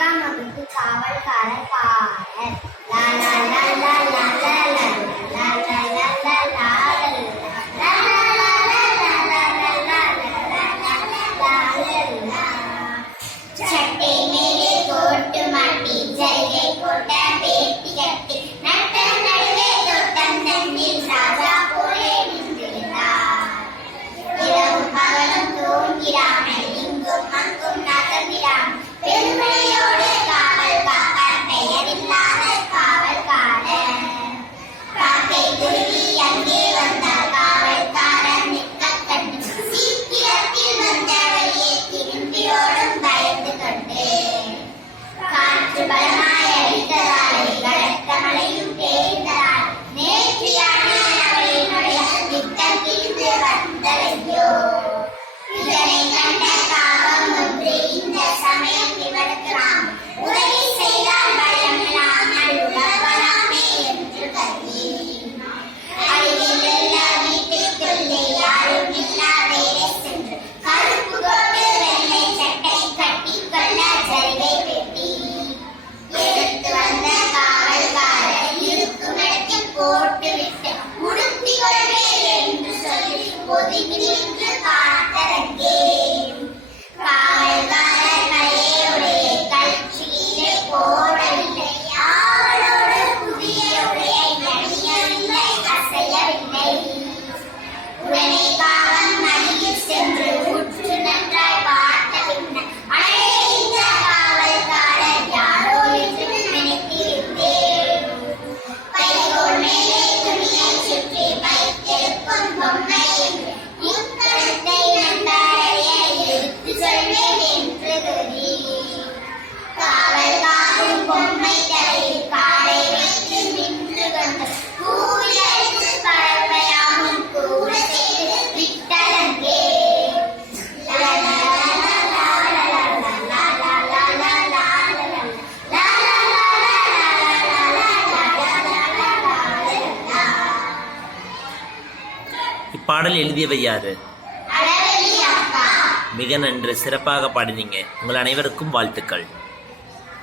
நான்காம் வகுப்பு காவல்காரர் பாடல். லா லா லா லா லா லா லா லா லா லா லா லா சட்டை மேலே கோட்டு மாட்டி ஜரிகை போட்ட பேட்டி கட்டி நட்ட நடுவே தோட்டம் தண்ணில் ராஜா போலே நின்றிருந்தார். இரவும் பகலும் தூங்கிடாமல் இங்கும் அங்கும் நகர்ந்திடாமல் பெருமையோடு காவல் காப்பார் பெயரில்லாத காவல்காரர். காக்கை குருவி அங்கே வந்தால் காவல்காரன் நிற்க கண்டு சீக்கிரத்தில் வந்த வழியே திரும்பி ஓடும் பயந்து கொண்டு. காற்று பலமாய் அடித்ததாலே கனத்த மழையும் பெய்ததால் நேற்று யானை அவளினுடைய நித்தம் கிழிந்து வந்ததையோ. இதனை கண்ட காவம் ஒன்று இந்த சமயம் இவருக்கு நாம் உதவி செய்தால் பயமில்லாமல் உழவலாமே என்று கருதி அருகில் உள்ள வீட்டுக்குள்ளே யாரும் இல்லா வேலை சென்று கருப்பு கோட்டு வெள்ளை சட்டை கட்டிக்கொள்ள ஜரிகை பெட்டி எடுத்து வந்த காவல்காரர் இருக்கும் இடத்தில் போட்டுவிட்டு உடுத்திக் கொள்வேன் என்று சொல்லி ஒதுங்கி நின்று பார்த்ததற்கே காவல்காரர் பழைய உடையை கழற்றியே போடவில்லை. அவளோடு புதிய உடையை அணியவில்லை, அசையவில்லை. உடனே காவல் மணியில் சென்று உற்று நன்றாய் பார்த்த பின்னர் அடே இந்த காவல்காரர் யாரோ என்று நினைத்திருந்தேன். பைகோல் மேலே துணியை சுற்றி வைத்திருக்கும் பொம்மை என்று இக்கருத்தை நன்றாய எடுத்து சொல்வேன் என்று கருதி காவல் காக்கும் பொம்மை தலையில் காலை வைத்து நின்று கொண்டு கூவியடித்து பறவையாகும் கூட செய்து விட்டதங்கே. லா லா லா லா லா லா லா லா லா லா லா லா லா லா. இப்பாடல் எழுதியவை யாரு? அளவெளி அப்பா. மிக நன்று, சிறப்பாக பாடினீங்க. உங்கள் அனைவருக்கும் வாழ்த்துக்கள்.